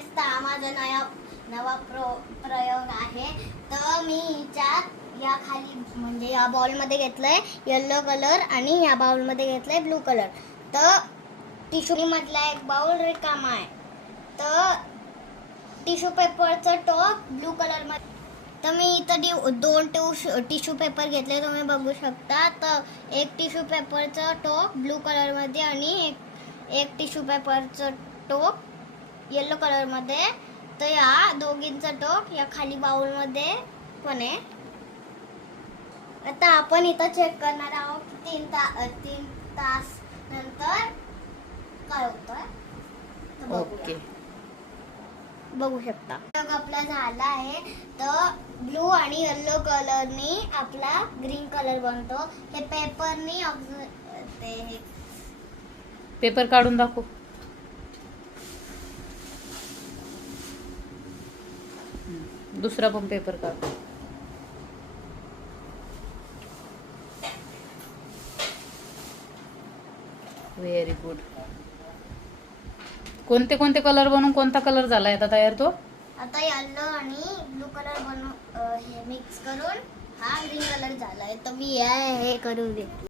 Guys, तर हा माझा नवा प्रयोग आहे. तर मी या खाली म्हणजे या बॉल मध्ये घेतलंय येलो कलर आणि या बाउल मध्ये घेतलंय ब्लू कलर. तर टिश्यू मधला एक बाउल रिकामा आहे. तर टिश्यू पेपरचं टोक ब्लू कलर मध्ये. तर मी इथं दोन टिश्यू पेपर घेतले, तुम्ही बघू शकता. तर एक टिश्यू पेपरचं टोक ब्लू कलर मध्ये आणि एक टिश्यू पेपरचं टोक येलो कलर मध्ये. तर या दोघींचं टोक या खाली बाउल मध्ये पण आहे. आता आपण इथं चेक करणार आहोत 3 तास नंतर काय होतंय. ओके, बघू शकता आपला झाला आहे. तर ब्लू आणि येलो कलरनी आपला ग्रीन कलर बनतो. हे पेपरनी पेपर काढून दाखव. दुसरा पण पेपर काढ. Very good. कोणते कोणते कलर बनवून कोणता कलर झालाय आता तयार तो? आता येलो आणि ब्लू कलर हे मिक्स करून हा ग्रीन कलर झालाय. तर मी हे करून घेतलं.